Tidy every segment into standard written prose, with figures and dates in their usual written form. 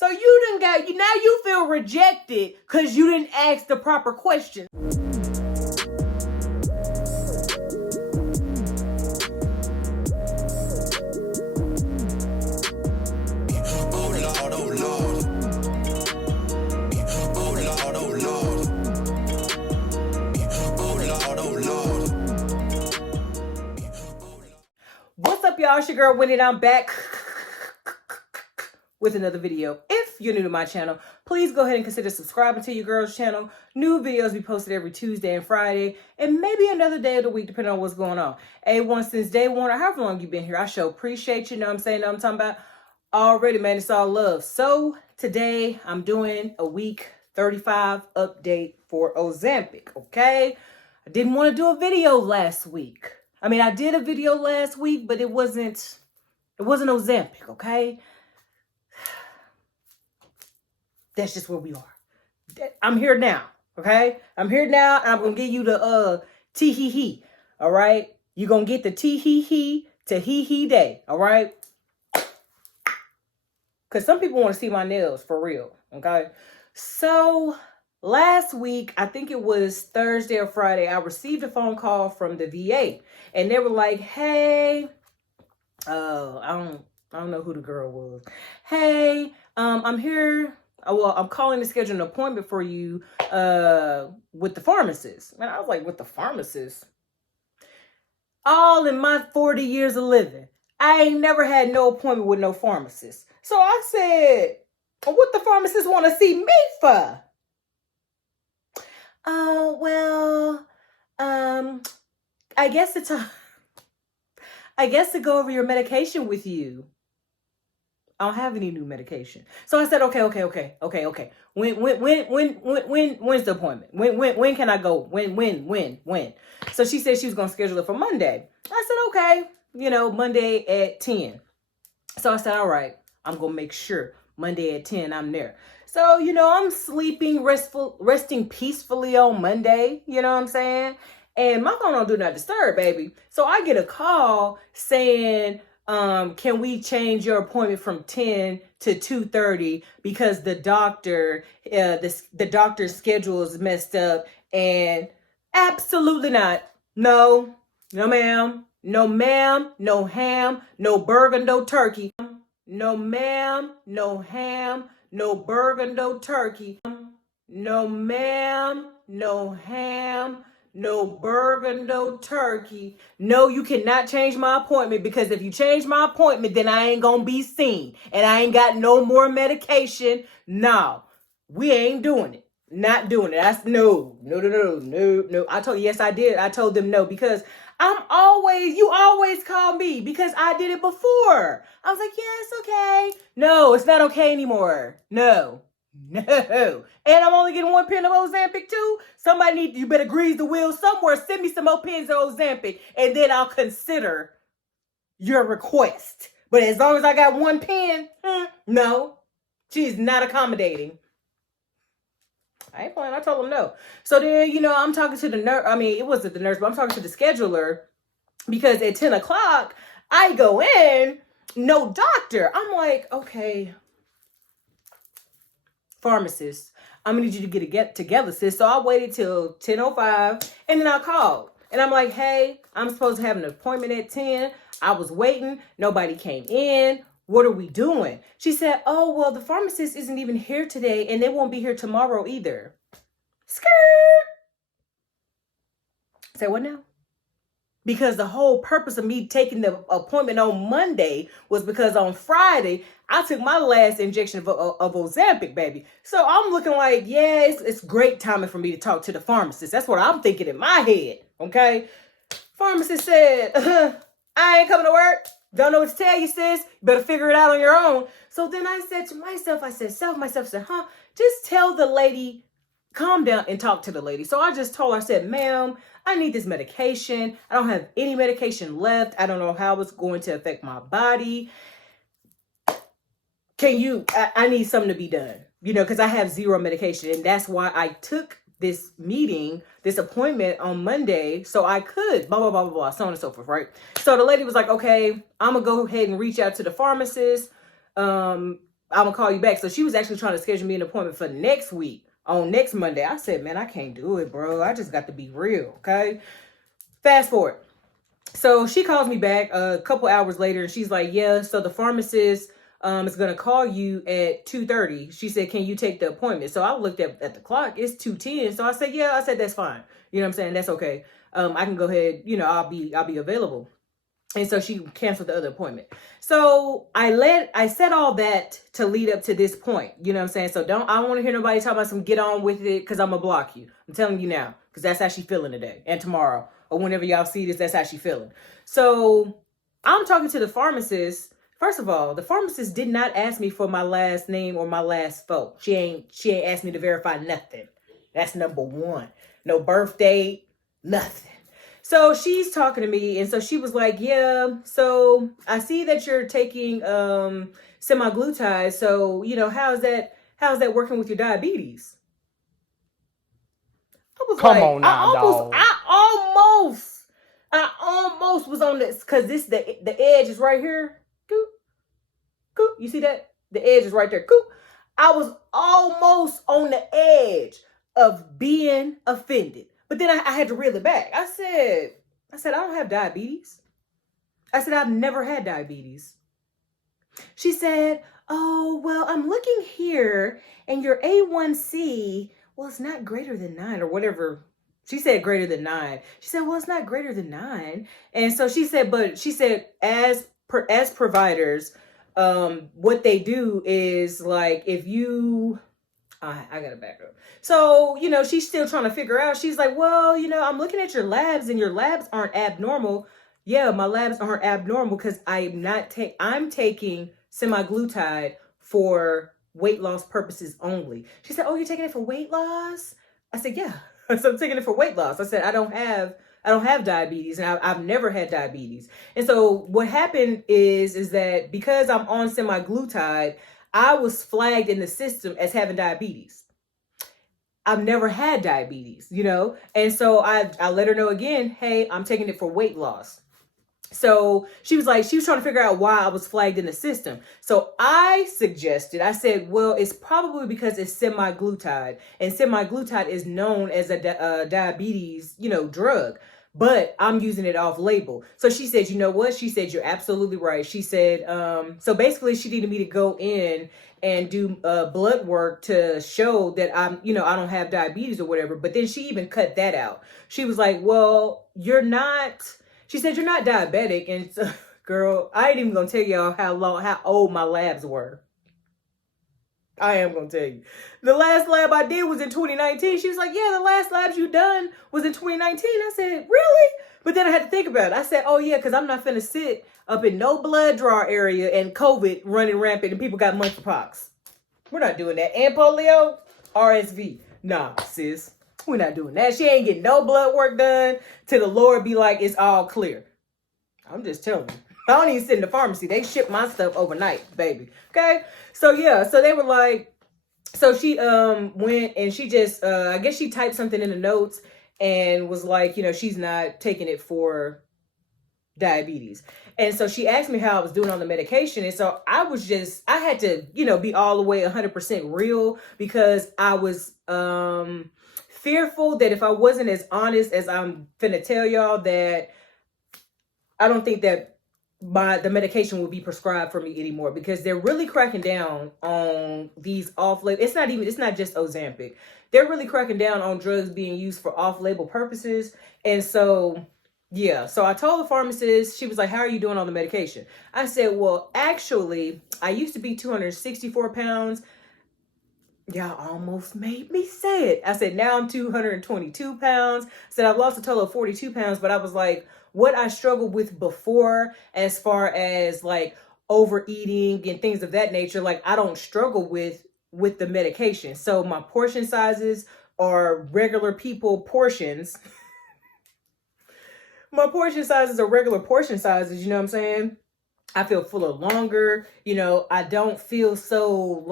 So you now you feel rejected because you didn't ask the proper question. What's up, y'all? It's your girl Wendi, and I'm back with another video. If you're new to my channel, please go ahead and consider subscribing to your girl's channel. New videos be posted every Tuesday and Friday, and maybe another day of the week, depending on what's going on. A1 since day one, or however long you've been here. I sure appreciate you. Know what I'm saying? Know what I'm talking about? Already, man, it's all love. So today I'm doing a week 35 update for Ozempic, okay? I didn't want to do a video last week. I mean, I did a video last week, but it wasn't Ozempic, okay? That's just where we are. I'm here now, okay? I'm here now, and I'm going to give you the tee-hee-hee, all right? You're going to get the tee-hee-hee to hee-hee day, all right? Because some people want to see my nails for real, okay? So last week, I think it was Thursday or Friday, I received a phone call from the VA. And they were like, hey, I don't know who the girl was. Hey, I'm here. Well, I'm calling to schedule an appointment for you with the pharmacist. And I was like, with the pharmacist? All in my 40 years of living, I ain't never had no appointment with no pharmacist. So I said, what the pharmacist want to see me for? Oh, well, I guess to go over your medication with you. I don't have any new medication. So I said, okay. When's the appointment? When can I go? When? So she said she was going to schedule it for Monday. I said, okay, Monday at 10. So I said, all right, I'm going to make sure Monday at 10 I'm there. So, I'm sleeping, resting peacefully on Monday. You know what I'm saying? And my phone don't do not disturb, baby. So I get a call saying, can we change your appointment from 10 to 2:30 because the doctor, the doctor's schedule is messed up? And absolutely not. No, ma'am. No, ma'am. No ham. No burger. No turkey. No, ma'am. No ham. No burger. No turkey. No, ma'am. No ham. No burger, no turkey. No, you cannot change my appointment, because if you change my appointment, then I ain't gonna be seen. And I ain't got no more medication. No, we ain't doing it. Not doing it. That's no. I told you, yes, I did. I told them no, because you always call me because I did it before. I was like, yes, okay. No, it's not okay anymore. No. And I'm only getting one pen of Ozempic too. You better grease the wheel somewhere. Send me some more pens of Ozempic, and then I'll consider your request. But as long as I got one pen, no, she's not accommodating. I ain't playing. I told him no. So then, I'm talking to the nurse. I mean, it wasn't the nurse, but I'm talking to the scheduler, because at 10 o'clock, I go in, no doctor. I'm like, okay, pharmacist, I'm gonna need you to get together, sis. So I waited till 10:05, and then I called. And I'm like, hey, I'm supposed to have an appointment at 10. I was waiting. Nobody came in. What are we doing? She said, oh, well, the pharmacist isn't even here today, and they won't be here tomorrow either. Skirt. Say what now? Because the whole purpose of me taking the appointment on Monday was because on Friday, I took my last injection of Ozempic, baby. So I'm looking like, yeah, it's great timing for me to talk to the pharmacist. That's what I'm thinking in my head, okay? Pharmacist said, I ain't coming to work. Don't know what to tell you, sis. You better figure it out on your own. So then I said to myself, just tell the lady, calm down and talk to the lady. So I just told her, I said, ma'am, I need this medication. I don't have any medication left. I don't know how it's going to affect my body. I need something to be done, because I have zero medication. And that's why I took this appointment on Monday, so I could blah, blah, blah, blah, blah, so on and so forth, right? So the lady was like, okay, I'm going to go ahead and reach out to the pharmacist. I'm gonna call you back. So she was actually trying to schedule me an appointment for next week, on next Monday. I said, man, I can't do it, bro. I just got to be real, okay? Fast forward. So she calls me back a couple hours later, and she's like, yeah, so the pharmacist is going to call you at 2:30. She said, can you take the appointment? So I looked at the clock. It's 2:10. So I said, yeah, I said, that's fine. You know what I'm saying? That's okay. I can go ahead, you know, I'll be available. And so she canceled the other appointment. So I said all that to lead up to this point. You know what I'm saying? So I don't want to hear nobody talk about some get on with it, because I'm going to block you. I'm telling you now, because that's how she feeling today and tomorrow, or whenever y'all see this, that's how she feeling. So I'm talking to the pharmacist. First of all, the pharmacist did not ask me for my last name or my last foe. She ain't asked me to verify nothing. That's number one. No birth date, nothing. So she's talking to me, and so she was like, yeah, so I see that you're taking semaglutide. So, you know, how's that working with your diabetes? I was Come like, on now, dog. I almost was on this, because this the edge is right here. Coop, coop. You see that? The edge is right there. Coop. I was almost on the edge of being offended. But then I had to reel it back. I said, I don't have diabetes. I said, I've never had diabetes. She said, oh, well, I'm looking here, and your A1C, well, it's not greater than 9 or whatever. She said greater than 9. She said, well, it's not greater than 9. And so she said, as providers, what they do is, like, if you, I gotta back up. So, you know, she's still trying to figure out. She's like, well, you know, I'm looking at your labs, and your labs aren't abnormal. Yeah, my labs aren't abnormal because I'm taking semaglutide for weight loss purposes only. She said, oh, you're taking it for weight loss? I said, yeah. So I'm taking it for weight loss. I said, I don't have diabetes, and I've never had diabetes. And so what happened is that because I'm on semaglutide, I was flagged in the system as having diabetes. I've never had diabetes, you know? And so I let her know again, hey, I'm taking it for weight loss. So she was trying to figure out why I was flagged in the system. So I said, well, it's probably because it's semaglutide, and semaglutide is known as a diabetes, you know, drug, but I'm using it off label. So she said, you know what? She said, you're absolutely right. She said, so basically she needed me to go in and do blood work to show that I don't have diabetes or whatever. But then she even cut that out. She was like, well, she said, you're not diabetic. And so, girl, I ain't even going to tell y'all how old my labs were. I am going to tell you. The last lab I did was in 2019. She was like, yeah, the last labs you done was in 2019. I said, really? But then I had to think about it. I said, oh, yeah, because I'm not finna sit up in no blood draw area and COVID running rampant and people got monkeypox. We're not doing that. And polio, RSV. Nah, sis. We're not doing that. She ain't getting no blood work done till the Lord be like, it's all clear. I'm just telling you. I don't even sit in the pharmacy. They ship my stuff overnight, baby. Okay? So, yeah. So, they were like, so she went and she just, I guess she typed something in the notes and was like, you know, she's not taking it for diabetes. And so she asked me how I was doing on the medication. And so I had to, you know, be all the way 100% real, because I was fearful that if I wasn't as honest as I'm finna tell y'all, that I don't think that the medication will be prescribed for me anymore, because they're really cracking down on these off-label. It's not just Ozempic. They're really cracking down on drugs being used for off-label purposes. And so, yeah. So I told the pharmacist, she was like, how are you doing on the medication? I said, well, actually, I used to be 264 pounds. Y'all almost made me say it. I said, now I'm 222 pounds. I said, I've lost a total of 42 pounds, but I was like, what I struggled with before, as far as like overeating and things of that nature, like I don't struggle with the medication. So my portion sizes are regular people portions. My portion sizes are regular portion sizes, you know what I'm saying? I feel fuller longer, you know, I don't feel so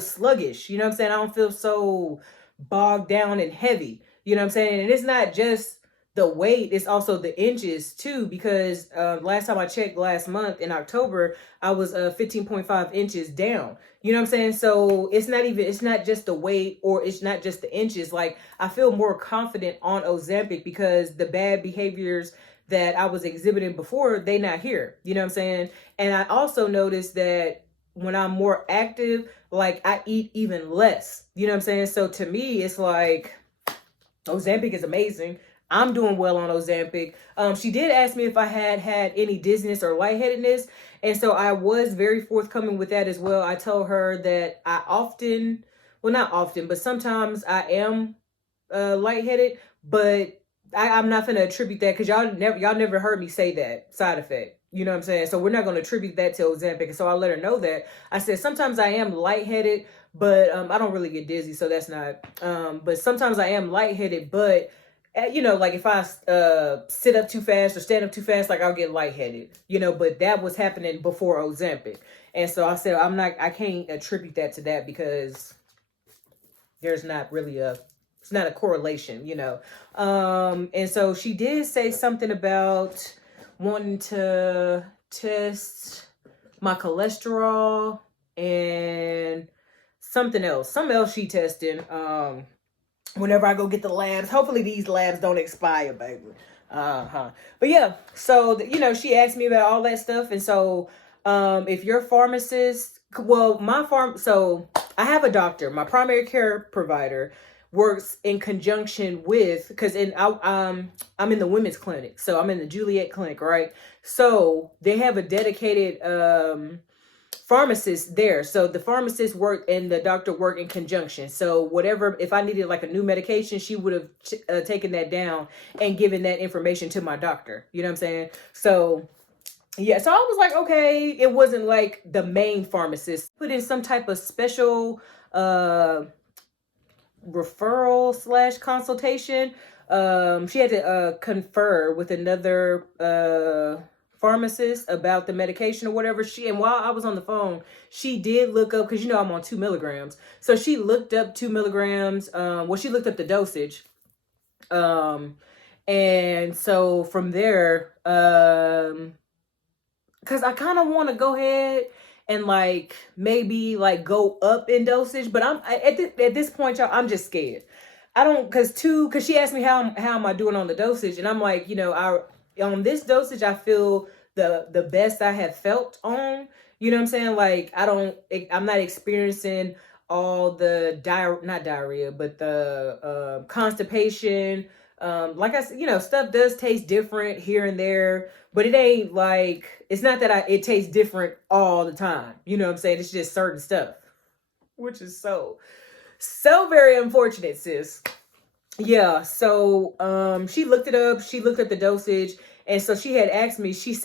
sluggish, you know what I'm saying? I don't feel so bogged down and heavy, you know what I'm saying? And it's not just the weight, it's also the inches too, because last time I checked last month in October, I was 15.5 inches down. You know what I'm saying? So it's not just the weight, or it's not just the inches. Like, I feel more confident on Ozempic because the bad behaviors that I was exhibiting before, they not here. You know what I'm saying? And I also noticed that when I'm more active, like, I eat even less. You know what I'm saying? So to me, it's like, Ozempic is amazing. I'm doing well on Ozempic. She did ask me if I had any dizziness or lightheadedness. And so I was very forthcoming with that as well. I told her that I often, well, not often, but sometimes I am lightheaded, but I'm not going to attribute that, because y'all never heard me say that side effect. You know what I'm saying? So we're not going to attribute that to Ozempic. And so I let her know that. I said, sometimes I am lightheaded, but I don't really get dizzy. So that's not, but sometimes I am lightheaded, but you know, like if I sit up too fast or stand up too fast, like I'll get lightheaded, you know, but that was happening before Ozempic. And so I said, I can't attribute that to that, because there's not really it's not a correlation, you know. And so she did say something about wanting to test my cholesterol and something else she testing. Whenever I go get the labs, hopefully these labs don't expire, baby. But yeah, so, you know, she asked me about all that stuff. And so, if your pharmacist, well, so I have a doctor, my primary care provider works in conjunction with, because I'm in the women's clinic. So I'm in the Juliet clinic, right? So they have a dedicated, pharmacist there. So the pharmacist work and the doctor work in conjunction. So whatever, if I needed like a new medication, she would have taken that down and given that information to my doctor. You know what I'm saying? So yeah, so I was like, okay, it wasn't like the main pharmacist put in some type of special referral / consultation. She had to confer with another pharmacist about the medication or whatever. And while I was on the phone, she did look up, because you know I'm on 2 milligrams. So she looked up 2 milligrams. Well, she looked up the dosage. And so from there, because I kind of want to go ahead and like maybe like go up in dosage, but at this point, y'all, I'm just scared. I don't, because she asked me how am I doing on the dosage, and I'm like, you know, on this dosage, I feel the best I have felt on. You know what I'm saying? Like, I'm not experiencing all the not diarrhea, but the constipation. Like I said, you know, stuff does taste different here and there, but it ain't like, it's not that it tastes different all the time. You know what I'm saying? It's just certain stuff, which is so very unfortunate, sis. Yeah. So, she looked it up. She looked at the dosage. And so she had asked me, she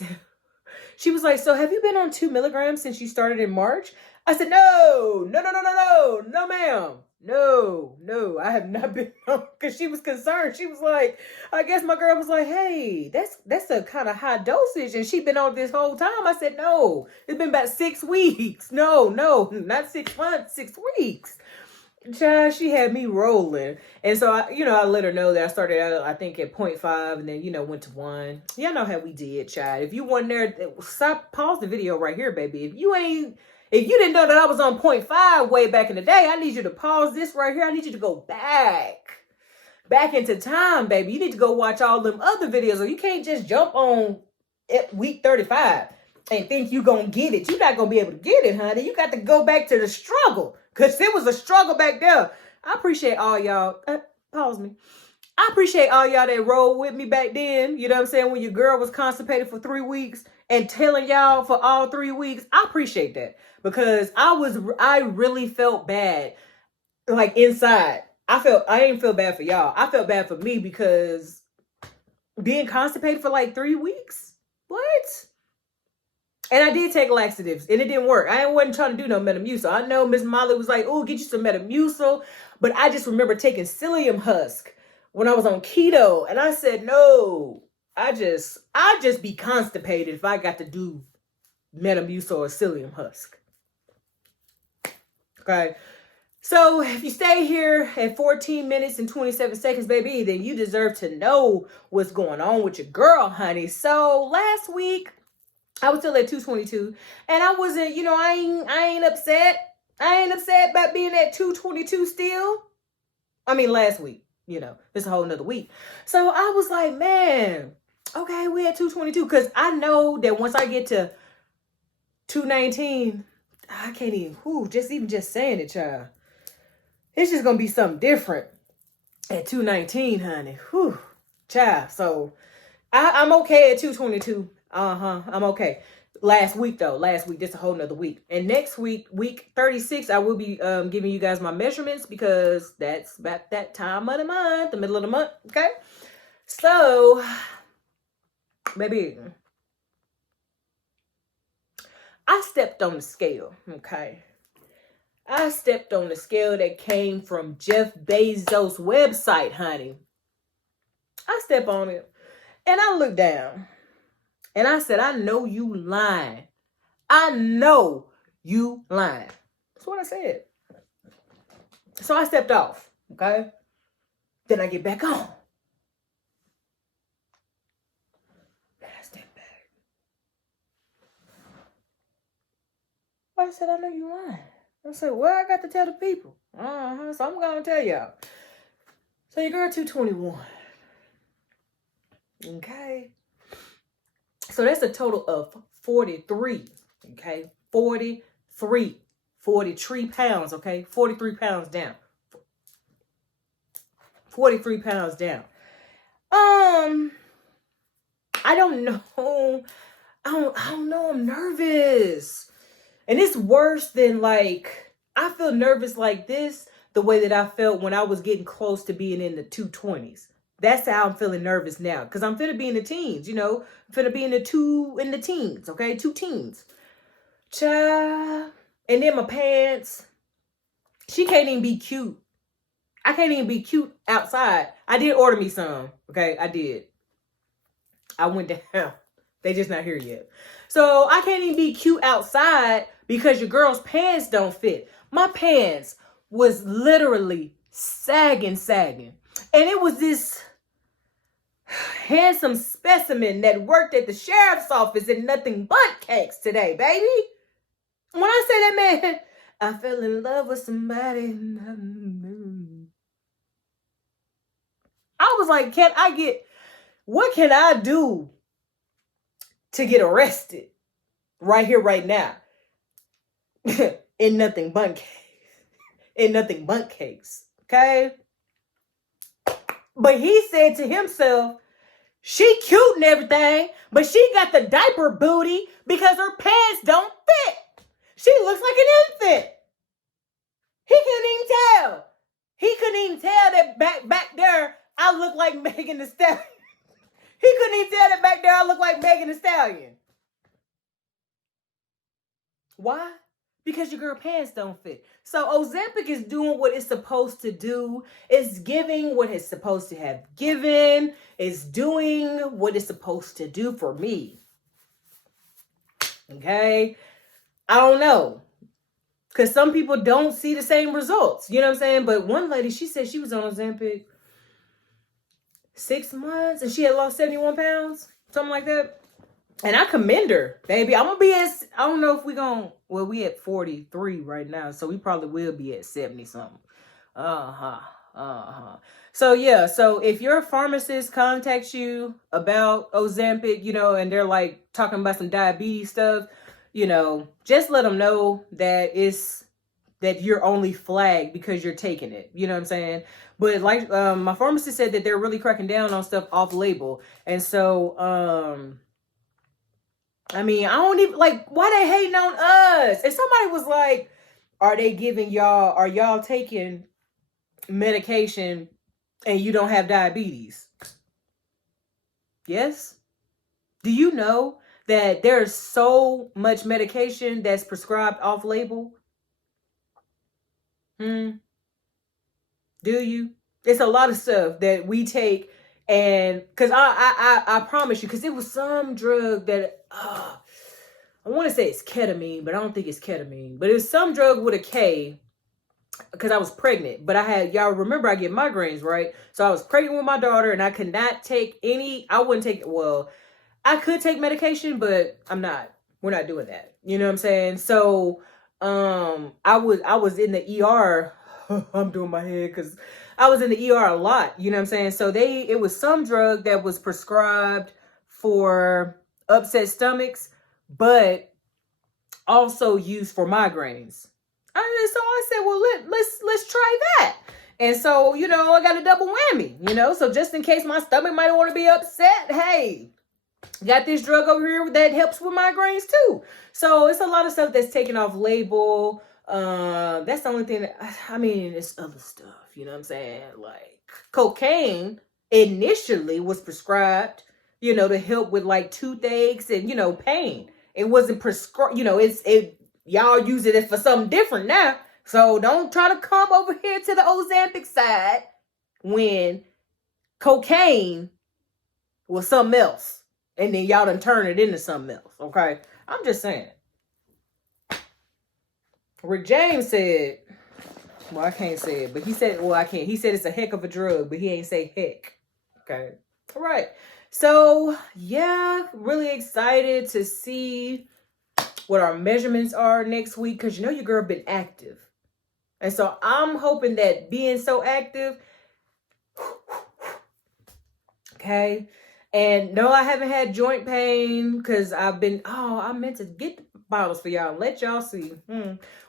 was like, so have you been on 2 milligrams since you started in March? I said, no, ma'am. No, I have not been on, because she was concerned. She was like, I guess my girl was like, hey, that's a kind of high dosage, and she been on this whole time. I said, no, it's been about 6 weeks. No, not 6 months, 6 weeks. Child, she had me rolling. And so I let her know that I started out, I think, at 0.5, and then, went to 1. Y'all know how we did, child. If you weren't there, pause the video right here, baby. If you didn't know that I was on 0.5 way back in the day, I need you to pause this right here. I need you to go back into time, baby. You need to go watch all them other videos, or you can't just jump on at week 35 and think you gonna get it. You're not gonna be able to get it, honey. You got to go back to the struggle, because it was a struggle back there. I appreciate all y'all. Pause me. I appreciate all y'all that rolled with me back then. You know what I'm saying? When your girl was constipated for 3 weeks and telling y'all for all 3 weeks. I appreciate that, because I really felt bad, like, inside. I didn't feel bad for y'all. I felt bad for me, because being constipated for like 3 weeks. What? And I did take laxatives, and it didn't work. I wasn't trying to do no Metamucil. I know Miss Molly was like, oh, get you some Metamucil. But I just remember taking psyllium husk when I was on keto. And I said, no, I just be constipated if I got to do Metamucil or psyllium husk. Okay. So if you stay here at 14 minutes and 27 seconds, baby, then you deserve to know what's going on with your girl, honey. So last week, I was still at 222, and I wasn't, I ain't upset. I ain't upset about being at 222 still. I mean, last week, it's a whole nother week. So I was like, man, okay, we at 222, because I know that once I get to 219, I can't even, just saying it, child. It's just going to be something different at 219, honey. Whew, child. So I'm okay at 222. I'm okay. Last week, that's a whole nother week. And next week, week 36, I will be giving you guys my measurements, because that's about that time of the month, the middle of the month, okay? So, baby, I stepped on the scale, okay? I stepped on the scale that came from Jeff Bezos' website, honey. I step on it, and I look down, and I said, I know you lying. I know you lying. That's what I said. So I stepped off, okay? Then I get back on. Then I step back. I said, I know you lying. I said, well, I got to tell the people. So I'm going to tell y'all. So your girl 221. Okay? So that's a total of 43. Okay? 43 pounds, okay? 43 pounds down. 43 pounds down. I don't know. I don't know. I'm nervous. And it's worse than, like, I feel nervous like this the way that I felt when I was getting close to being in the 220s. That's how I'm feeling nervous now. Because I'm finna be in the teens, I'm finna be in the teens, okay? 2 teens. Child. And then my pants. She can't even be cute. I can't even be cute outside. I did order me some, okay? I did. I went down. They just not here yet. So I can't even be cute outside because your girl's pants don't fit. My pants was literally sagging. And it was this handsome specimen that worked at the sheriff's office in nothing but cakes today, baby. When I say that, man, I fell in love with somebody. I was like, what can I do to get arrested right here, right now? in nothing but cakes, okay? But he said to himself, she cute and everything, but she got the diaper booty because her pants don't fit. She looks like an infant. He couldn't even tell. He couldn't even tell that back there I look like Megan Thee Stallion. He couldn't even tell that back there I look like Megan Thee Stallion. Why? Because your girl pants don't fit. So Ozempic is doing what it's supposed to do. It's giving what it's supposed to have given. It's doing what it's supposed to do for me. Okay? I don't know. Because some people don't see the same results. You know what I'm saying? But one lady, she said she was on Ozempic 6 months and she had lost 71 pounds. Something like that. And I commend her, baby. I'm going to be I don't know if we at 43 right now. So we probably will be at 70 something. So yeah, so if your pharmacist contacts you about Ozempic, and they're like talking about some diabetes stuff, just let them know that that you're only flagged because you're taking it. You know what I'm saying? But like my pharmacist said that they're really cracking down on stuff off label. And so, I mean, I don't even, like, why they hating on us? If somebody was like, are y'all taking medication and you don't have diabetes? Yes? Do you know that there's so much medication that's prescribed off label? Do you? It's a lot of stuff that we take. And because I promise you, because it was some drug that I want to say it's ketamine, but I don't think it's ketamine. But it's some drug with a K because I was pregnant, but y'all remember I get migraines, right? So I was pregnant with my daughter and I could not take I wouldn't take, well, I could take medication, but we're not doing that. You know what I'm saying? So, I was in the ER. I'm doing my head because I was in the ER a lot. You know what I'm saying? So it was some drug that was prescribed for upset stomachs, but also used for migraines. So I said, well, let's try that. And so, I got a double whammy, so just in case my stomach might want to be upset, hey, got this drug over here that helps with migraines too. So it's a lot of stuff that's taken off label. That's the only thing it's other stuff, you know what I'm saying? Like cocaine initially was prescribed, to help with like toothaches and, pain. It wasn't prescribed, y'all use it for something different now. So don't try to come over here to the Ozempic side when cocaine was something else. And then y'all done turn it into something else. Okay? I'm just saying. Rick James said, well, I can't say it, but he said, well, I can't. He said it's a heck of a drug, but he ain't say heck. Okay? All right. So, yeah, really excited to see what our measurements are next week, because your girl been active. And so I'm hoping that being so active, okay? And no, I haven't had joint pain because I meant to get the bottles for y'all and let y'all see.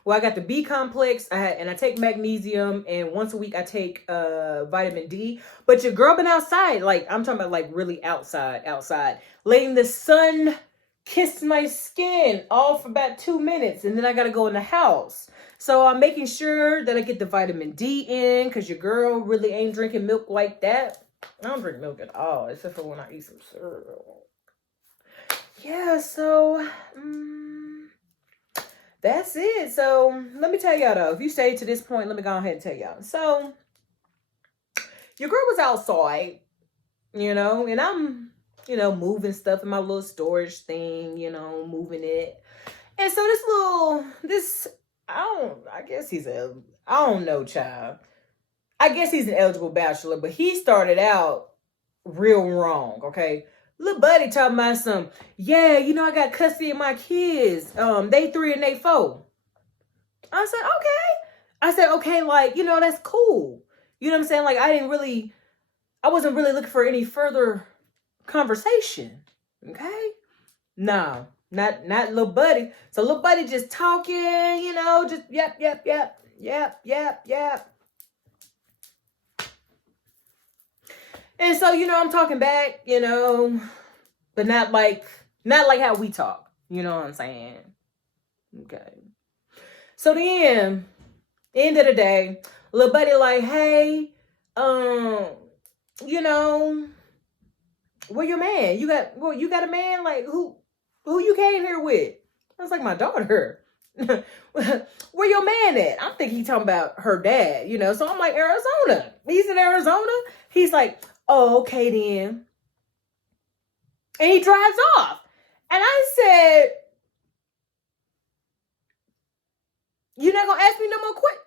Well, I got the B complex, and I take magnesium, and once a week I take vitamin D. But your girl been outside, like I'm talking about like really outside, letting the sun kiss my skin all for about 2 minutes, and then I gotta go in the house. So I'm making sure that I get the vitamin D in, because your girl really ain't drinking milk like that. I don't drink milk at all, except for when I eat some cereal. Yeah, so that's it. So let me tell y'all though, if you stayed to this point, let me go ahead and tell y'all. So your girl was outside, and I'm moving stuff in my little storage thing, moving it. And so I don't know, child. I guess he's an eligible bachelor, but he started out real wrong, okay? Little buddy talking about some, yeah, I got custody of my kids. They 3 and they 4. I said, okay, like, that's cool. You know what I'm saying? Like, I wasn't really looking for any further conversation, okay? No, not little buddy. So little buddy just talking, just yep. And so, I'm talking back, but not like how we talk. You know what I'm saying? Okay. So then, end of the day, little buddy like, hey, where your man? You got a man? Like, who you came here with? I was like, my daughter. Where your man at? I'm thinking he talking about her dad, So I'm like, Arizona. He's in Arizona. He's like, oh, okay then. And he drives off. And I said, you're not gonna ask me no more questions?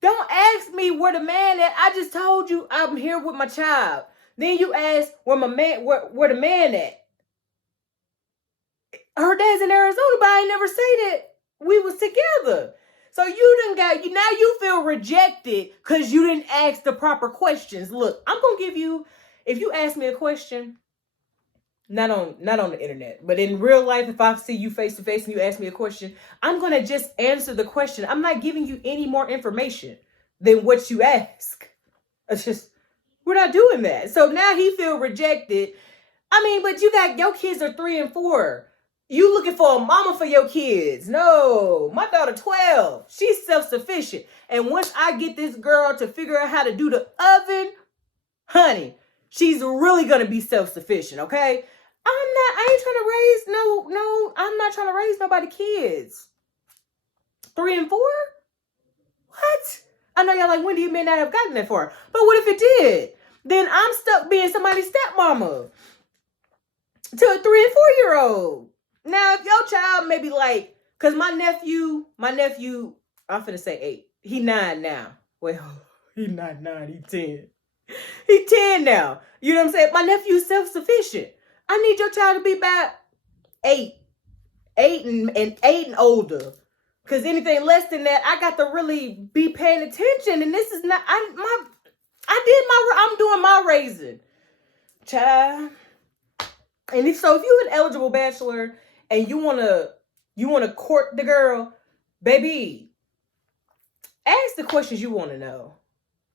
Don't ask me where the man at. I just told you I'm here with my child. Then you ask where the man at. Her dad's in Arizona, but I ain't never say that we was together. So now you feel rejected because you didn't ask the proper questions. Look, I'm going to give you, if you ask me a question, not on the internet, but in real life, if I see you face to face and you ask me a question, I'm going to just answer the question. I'm not giving you any more information than what you ask. We're not doing that. So now he feel rejected. But your kids are 3 and 4. You looking for a mama for your kids. No, my daughter 12. She's self-sufficient. And once I get this girl to figure out how to do the oven, honey, she's really going to be self-sufficient, okay? I'm not trying to raise nobody kids. 3 and 4? What? I know y'all like, Wendi, you may not have gotten that far. But what if it did? Then I'm stuck being somebody's stepmama to a 3 and 4-year-old. Now, if your child maybe like, because my nephew, I'm finna say 8. he 9 now. Well, he not 9, he 10. He 10 now. You know what I'm saying? My nephew's self-sufficient. I need your child to be about 8 and older. Because anything less than that, I got to really be paying attention. And this is not, I'm doing my raising. Child. And if you're an eligible bachelor and you wanna court the girl, baby, ask the questions you want to know.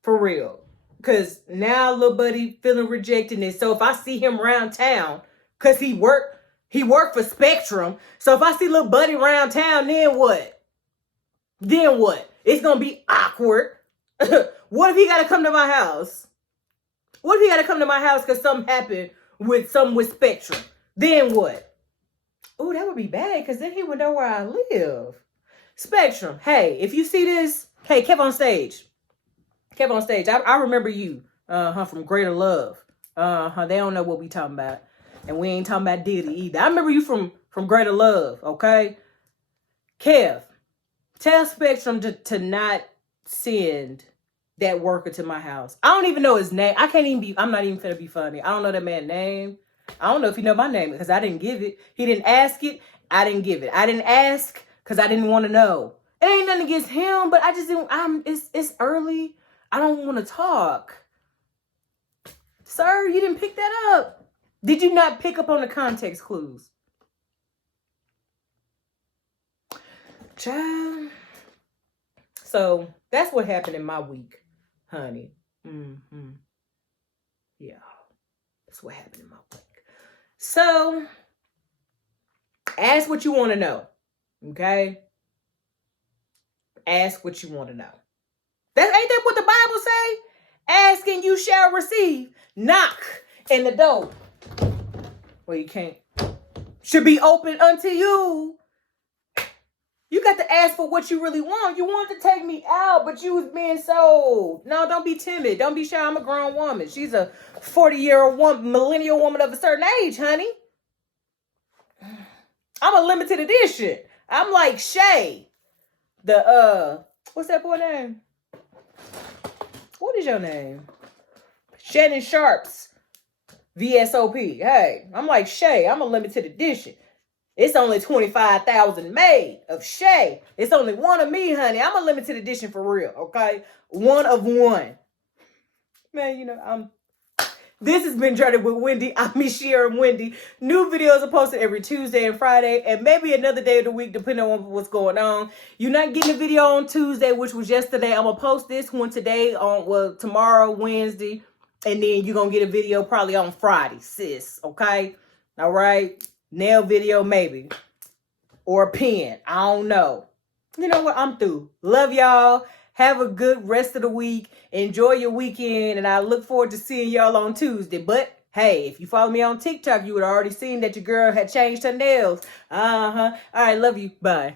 For real. Because now little buddy feeling rejected. And so if I see him around town, because he worked for Spectrum. So if I see little buddy around town, then what? It's going to be awkward. What if he got to come to my house? What if he got to come to my house because something happened with Spectrum? Then what? Oh, that would be bad because then he would know where I live. Spectrum, hey, if you see this, hey, Kev on stage. I remember you, from Greater Love. They don't know what we talking about. And we ain't talking about Diddy either. I remember you from Greater Love, okay? Kev, tell Spectrum to not send that worker to my house. I don't even know his name. I'm not even finna be funny. I don't know that man's name. I don't know if he know my name because I didn't give it. He didn't ask it. I didn't give it. I didn't ask because I didn't want to know. It ain't nothing against him, but I just didn't. It's early. I don't want to talk. Sir, you didn't pick that up. Did you not pick up on the context clues? Child. So that's what happened in my week, honey. Yeah. That's what happened in my week. So ask what you want to know. Okay? Ask what you want to know. Ain't that what the Bible say? Ask and you shall receive. Knock and the door. Well, you can't. Should be open unto you. You got to ask for what you really want. You want to take me out, but you was being so... No, don't be timid. Don't be shy. I'm a grown woman. She's a 40-year-old woman, millennial woman of a certain age, honey. I'm a limited edition. I'm like Shay. What's that boy name? What is your name? Shannon Sharp's VSOP. Hey, I'm like Shay. I'm a limited edition. It's only 25,000 made of Shay. It's only one of me, honey. I'm a limited edition for real, okay? One of one. Man, this has been Journey with Wendi. I'm Miss Sharon Wendi. New videos are posted every Tuesday and Friday, and maybe another day of the week, depending on what's going on. You're not getting a video on Tuesday, which was yesterday. I'm gonna post this one today tomorrow, Wednesday, and then you're gonna get a video probably on Friday, sis. Okay, all right. Nail video maybe, or a pen. I don't know. You know what? I'm through. Love y'all. Have a good rest of the week. Enjoy your weekend. And I look forward to seeing y'all on Tuesday. But, hey, if you follow me on TikTok, you would have already seen that your girl had changed her nails. All right, love you. Bye.